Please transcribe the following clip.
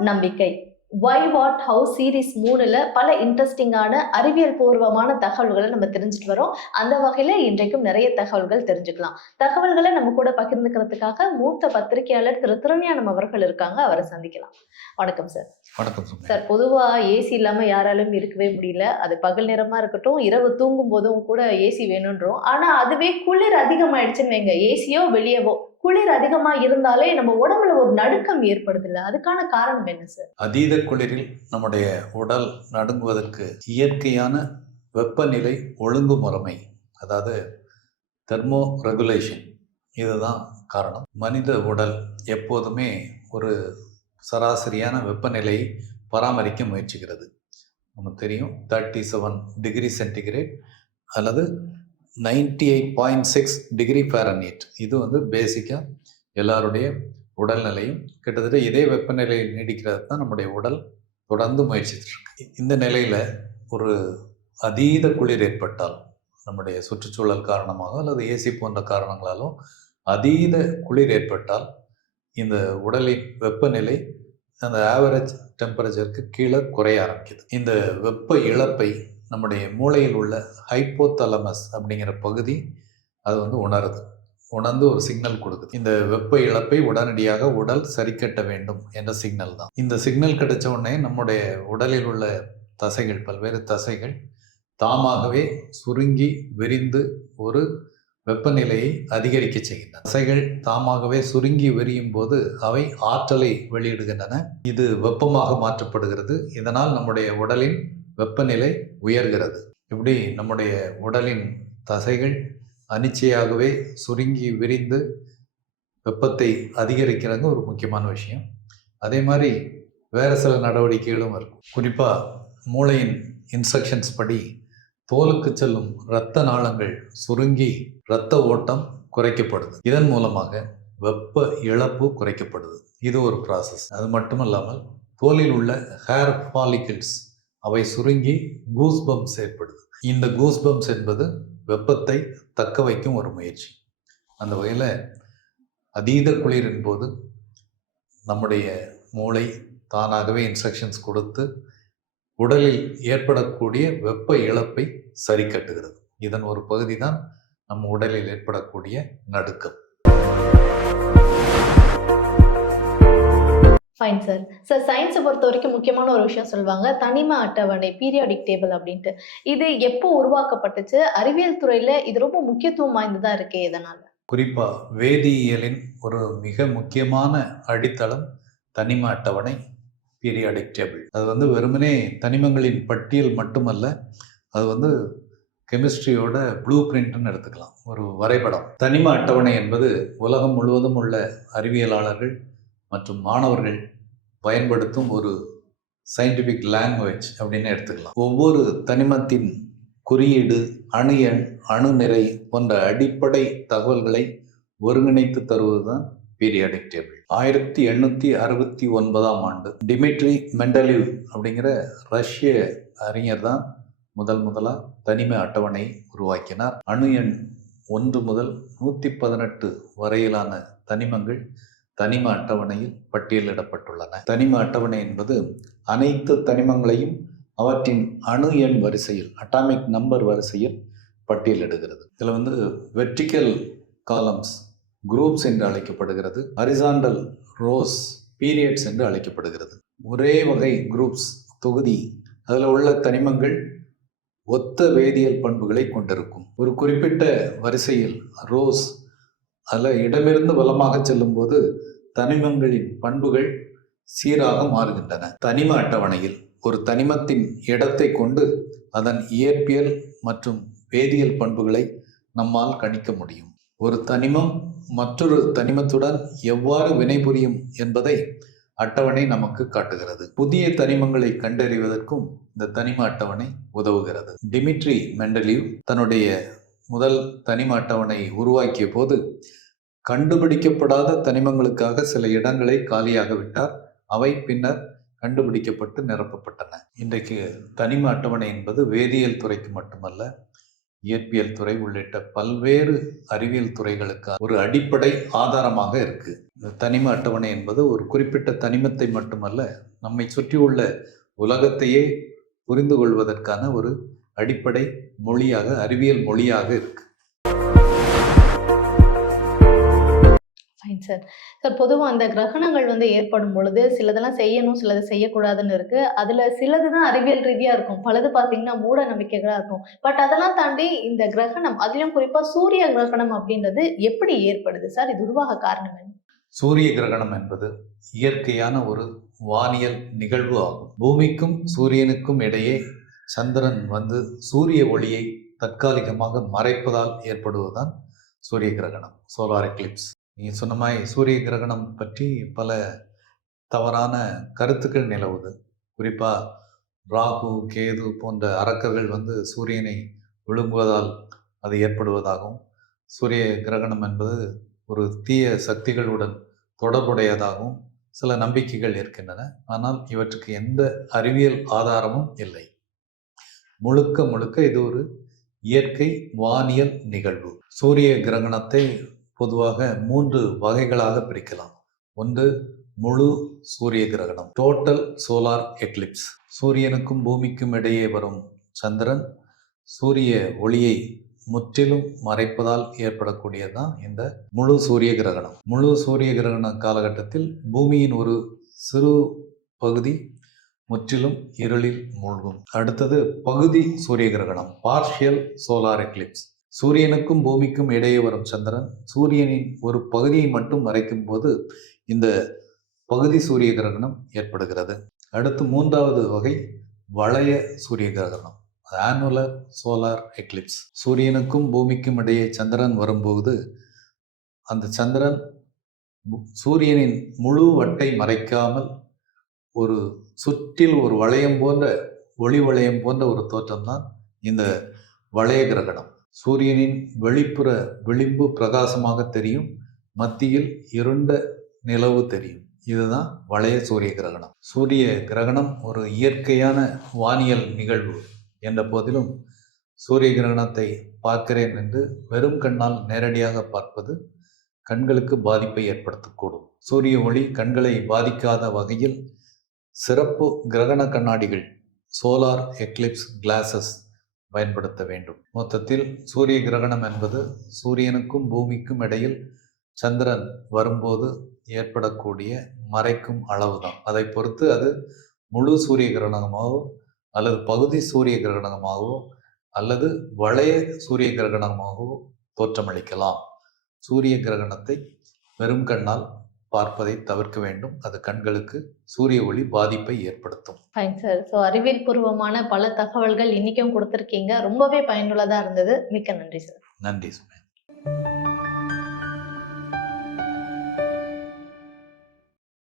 நம்பிக்கை. Why what how series மூணுல பல இன்ட்ரெஸ்டிங்கான அறிவியல் பூர்வமான தகவல்களை நம்ம தெரிஞ்சுட்டு வரோம். அந்த வகையில இன்றைக்கும் நிறைய தகவல்கள் தெரிஞ்சுக்கலாம். தகவல்களை நம்ம கூட பகிர்ந்துக்கிறதுக்காக மூத்த பத்திரிகையாளர் திரு திருஞானம் அவர்கள் இருக்காங்க. அவரை சந்திக்கலாம். வணக்கம் சார் வணக்கம் சார் பொதுவா ஏசி இல்லாம யாராலும் இருக்கவே முடியல. அது பகல் நேரமா இருக்கட்டும் இரவு தூங்கும் போதும் கூட ஏசி வேணுன்றோம். ஆனா அதுவே குளிர் அதிகமாயிடுச்சுன்னு வைங்க. ஏசியோ வெளியவோ குளிர் அதிகமா இருந்தாலே நம்ம உடம்புல ஒரு நடுக்கம் ஏற்படுது அதுக்கான காரணம் என்ன சார் அதீத குளிரில் நம்முடைய உடல் நடுங்குவதற்கு இயற்கையான வெப்பநிலை ஒழுங்குமுறைமை அதாவது தெர்மோ ரெகுலேஷன் இதுதான் காரணம். மனித உடல் எப்போதுமே ஒரு சராசரியான வெப்பநிலையை பராமரிக்க முயற்சிக்கிறது. நமக்கு தெரியும் தேர்ட்டி செவன் டிகிரி சென்டிகிரேட் அல்லது ninety eight point six degree Fahrenheit இது வந்து பேசிக்காக எல்லாருடைய உடல்நிலையும் கிட்டத்தட்ட இதே வெப்பநிலையில் நீடிக்கிறது தான் நம்முடைய உடல் தொடர்ந்து முயற்சித்து இருக்கு. இந்த நிலையில் ஒரு அதீத குளிர் ஏற்பட்டால் நம்முடைய சுற்றுச்சூழல் காரணமாக அல்லது ஏசி போன்ற காரணங்களாலும் அதீத குளிர் ஏற்பட்டால் இந்த உடலின் வெப்பநிலை அந்த ஆவரேஜ் டெம்பரேச்சருக்கு கீழே குறைய ஆரம்பிக்குது. இந்த வெப்ப இழப்பை நம்முடைய மூளையில் உள்ள ஹைப்போதலமஸ் அப்படிங்கிற பகுதி அது வந்து உணருது. உணர்ந்து ஒரு சிக்னல் கொடுக்குது. இந்த வெப்ப இழப்பை உடனடியாக உடல் சரிக்கட்ட வேண்டும் என்ற சிக்னல் தான். இந்த சிக்னல் கிடைச்ச உடனே நம்முடைய உடலில் உள்ள தசைகள் பல்வேறு தசைகள் தாமாகவே சுருங்கி விரிந்து ஒரு வெப்பநிலையை அதிகரிக்க செய்கின்றன. தசைகள் தாமாகவே சுருங்கி விரியும் போது அவை ஆற்றலை வெளியிடுகின்றன. இது வெப்பமாக மாற்றப்படுகிறது. இதனால் நம்முடைய உடலின் வெப்பநிலை உயர்கிறது. இப்படி நம்முடைய உடலின் தசைகள் அனிச்சையாகவே சுருங்கி விரிந்து வெப்பத்தை அதிகரிக்கிறது ஒரு முக்கியமான விஷயம். அதே மாதிரி வேறு சில நடவடிக்கைகளும் இருக்கும். குறிப்பாக மூளையின் இன்ஸ்ட்ரக்ஷன்ஸ் படி தோலுக்கு செல்லும் இரத்த நாளங்கள் சுருங்கி இரத்த ஓட்டம் குறைக்கப்படுது. இதன் மூலமாக வெப்ப இழப்பு குறைக்கப்படுது. இது ஒரு ப்ராசஸ் அது மட்டும் இல்லாமல் தோலில் உள்ள ஹேர் ஃபாலிக்கிள்ஸ் அவை சுருங்கி கூஸ் பம்ப்ஸ் ஏற்படுது. இந்த கூஸ்பம்ஸ் என்பது வெப்பத்தை தக்க வைக்கும் ஒரு முயற்சி. அந்த வகையில் அதீத குளிரின் போது நம்முடைய மூளை தானாகவே இன்ஸ்ட்ரக்ஷன்ஸ் கொடுத்து உடலில் ஏற்படக்கூடிய வெப்ப இழப்பை சரி கட்டுகிறது. இதன் ஒரு பகுதி தான் நம் உடலில் ஏற்படக்கூடிய நடுக்கம். ஃபைன் சார் சார் சயின்ஸை பொறுத்த வரைக்கும் முக்கியமான ஒரு விஷயம் சொல்லுவாங்க. தனிம அட்டவணை பீரியாடிக் டேபிள் அப்படின்ட்டு. இது எப்போ உருவாக்கப்பட்டுச்சு? அறிவியல் துறையில் இது ரொம்ப முக்கியத்துவம் வாய்ந்ததாக இருக்கே இதனால். குறிப்பாக வேதியியலின் ஒரு மிக முக்கியமான அடித்தளம் தனிம அட்டவணை பீரியாடிக் டேபிள் அது வந்து வெறுமனே தனிமங்களின் பட்டியல் மட்டுமல்ல அது வந்து கெமிஸ்ட்ரியோட ப்ளூ பிரிண்ட்னு எடுத்துக்கலாம். ஒரு வரைபடம். தனிம அட்டவணை என்பது உலகம் முழுவதும் உள்ள அறிவியலாளர்கள் மற்றும் மாணவர்கள் பயன்படுத்தும் ஒரு சயின்டிஃபிக் லாங்குவேஜ் அப்படின்னு எடுத்துக்கலாம். ஒவ்வொரு தனிமத்தின் குறியீடு அணு எண் அணு நிறை போன்ற அடிப்படை தகவல்களை ஒருங்கிணைத்து தருவதுதான் பீரியாடிக் டேபிள் ஆயிரத்தி எண்ணூற்றி அறுபத்தி ஒன்பதாம் ஆண்டு டிமிட்ரி மெண்டலிவ் அப்படிங்கிற ரஷ்ய அறிஞர் தான் முதல் முதலாக தனிம அட்டவணை உருவாக்கினார். அணு எண் ஒன்று முதல் நூற்றி பதினெட்டு வரையிலான தனிமங்கள் தனிம அட்டவணையில் பட்டியலிடப்பட்டுள்ளன. தனிம அட்டவணை என்பது அனைத்து தனிமங்களையும் அவற்றின் அணு எண் வரிசையில் அட்டாமிக் நம்பர் வரிசையில் பட்டியலிடுகிறது. இதில் வந்து வெர்டிக்கல் காலம்ஸ் குரூப்ஸ் என்று அழைக்கப்படுகிறது. ஹரிசாண்டல் ரோஸ் பீரியட்ஸ் என்று அழைக்கப்படுகிறது. ஒரே வகை குரூப்ஸ் தொகுதி. அதில் உள்ள தனிமங்கள் ஒத்த வேதியியல் பண்புகளை கொண்டிருக்கும். ஒரு குறிப்பிட்ட வரிசையில் ரோஸ் அதில் இடமிருந்து வளமாக செல்லும்போது தனிமங்களின் பண்புகள் சீராக மாறுகின்றன. தனிம அட்டவணையில் ஒரு தனிமத்தின் இடத்தை கொண்டு அதன் இயற்பியல் மற்றும் வேதியியல் பண்புகளை நம்மால் கணிக்க முடியும். ஒரு தனிமம் மற்றொரு தனிமத்துடன் எவ்வாறு வினைபுரியும் என்பதை அட்டவணை நமக்கு காட்டுகிறது. புதிய தனிமங்களை கண்டறிவதற்கும் இந்த தனிம அட்டவணை உதவுகிறது. டிமிட்ரி மெண்டலிவ் தன்னுடைய முதல் தனிம அட்டவணை உருவாக்கிய போது கண்டுபிடிக்கப்படாத தனிமங்களுக்காக சில இடங்களை காலியாக விட்டார். அவை பின்னர் கண்டுபிடிக்கப்பட்டு நிரப்பப்பட்டன. இன்றைக்கு தனிம அட்டவணை என்பது வேதியியல் துறைக்கு மட்டுமல்ல இயற்பியல் துறை உள்ளிட்ட பல்வேறு அறிவியல் துறைகளுக்கு ஒரு அடிப்படை ஆதாரமாக இருக்கு. தனிம அட்டவணை என்பது ஒரு குறிப்பிட்ட தனிமத்தை மட்டுமல்ல நம்மை சுற்றியுள்ள உலகத்தையே புரிந்து கொள்வதற்கான ஒரு அடிப்படை மொழியாக அறிவியல் மொழியாக இருக்கு. ஃபைன் சார் சார் பொதுவாக அந்த கிரகணங்கள் வந்து ஏற்படும் பொழுது சிலதெல்லாம் செய்யணும் சிலது செய்யக்கூடாதுன்னு இருக்கு. அதுல சிலது தான் அறிவியல் ரீதியா இருக்கும். பலது பார்த்தீங்கன்னா மூட நம்பிக்கைகளாக இருக்கும். பட் அதெல்லாம் தாண்டி இந்த கிரகணம் அதிலும் குறிப்பாக சூரிய கிரகணம் அப்படின்றது எப்படி ஏற்படுது? சார் இது உருவாக காரணம் என்ன? சூரிய கிரகணம் என்பது இயற்கையான ஒரு வானியல் நிகழ்வு ஆகும். பூமிக்கும் சூரியனுக்கும் இடையே சந்திரன் வந்து சூரிய ஒளியை தற்காலிகமாக மறைப்பதால் ஏற்படுவதுதான் சூரிய கிரகணம் சோலார் எக்லிப்ஸ் நீங்கள் சொன்ன மாதிரி சூரிய கிரகணம் பற்றி பல தவறான கருத்துக்கள் நிலவுது. குறிப்பாக ராகு கேது போன்ற அரக்கர்கள் வந்து சூரியனை விழுங்குவதால் அது ஏற்படுவதாகவும் சூரிய கிரகணம் என்பது ஒரு தீய சக்திகளுடன் தொடர்புடையதாகவும் சில நம்பிக்கைகள் இருக்கின்றன. ஆனால் இவற்றுக்கு எந்த அறிவியல் ஆதாரமும் இல்லை. முழுக்க முழுக்க இது ஒரு இயற்கை வானியல் நிகழ்வு. சூரிய கிரகணத்தை பொதுவாக மூன்று வகைகளாக பிரிக்கலாம். ஒன்று முழு சூரிய கிரகணம். டோட்டல் சோலார் எக்லிப்ஸ் சூரியனுக்கும் பூமிக்கும் இடையே வரும் சந்திரன் சூரிய ஒளியை முற்றிலும் மறைப்பதால் ஏற்படக்கூடியதுதான் இந்த முழு சூரிய கிரகணம். முழு சூரிய கிரகண காலகட்டத்தில் பூமியின் ஒரு சிறு பகுதி முற்றிலும் இருளில் மூழ்கும். அடுத்தது பகுதி சூரிய கிரகணம் பார்ஷியல் சோலார் எக்லிப்ஸ் சூரியனுக்கும் பூமிக்கும் இடையே வரும் சந்திரன் சூரியனின் ஒரு பகுதியை மட்டும் மறைக்கும் போது இந்த பகுதி சூரிய கிரகணம் ஏற்படுகிறது. அடுத்து மூன்றாவது வகை வளைய சூரிய கிரகணம் ஆனுலர் சோலார் எக்லிப்ஸ் சூரியனுக்கும் பூமிக்கும் இடையே சந்திரன் வரும்போது அந்த சந்திரன் சூரியனின் முழு வட்டை மறைக்காமல் ஒரு சுற்றில் ஒரு வளையம் போன்ற ஒளி வளையம் போன்ற ஒரு தோற்றம்தான் இந்த வளைய கிரகணம். சூரியனின் வெளிப்புற விளிம்பு பிரகாசமாக தெரியும். மத்தியில் இருண்ட நிலவு தெரியும். இதுதான் வளைய சூரிய கிரகணம். சூரிய கிரகணம் ஒரு இயற்கையான வானியல் நிகழ்வு என்ற போதிலும் சூரிய கிரகணத்தை பார்க்கிறேன் என்று வெறும் கண்ணால் நேரடியாக பார்ப்பது கண்களுக்கு பாதிப்பை ஏற்படுத்தக்கூடும். சூரிய ஒளி கண்களை பாதிக்காத வகையில் சிறப்பு கிரகண கண்ணாடிகள் சோலார் எக்லிப்ஸ் கிளாஸஸ் பயன்படுத்த வேண்டும். மொத்தத்தில் சூரிய கிரகணம் என்பது சூரியனுக்கும் பூமிக்கும் இடையில் சந்திரன் வரும்போது ஏற்படக்கூடிய மறைக்கும் அளவுதான். அதை பொறுத்து அது முழு சூரிய கிரகணமாகவோ அல்லது பகுதி சூரிய கிரகணமாகவோ அல்லது வளைய சூரிய கிரகணமாகவோ தோற்றமளிக்கலாம். சூரிய கிரகணத்தை வெறும் கண்ணால் பார்ப்பதை தவிர்க்க வேண்டும். அது கண்களுக்கு சூரிய ஒளி பாதிப்பை ஏற்படுத்தும். ஃபைன் சார் ஸோ அறிவியல் பூர்வமான பல தகவல்கள் இன்னைக்கும் கொடுத்துருக்கீங்க. ரொம்பவே பயனுள்ளதா இருந்தது. மிக்க நன்றி சார் நன்றி சுமேன்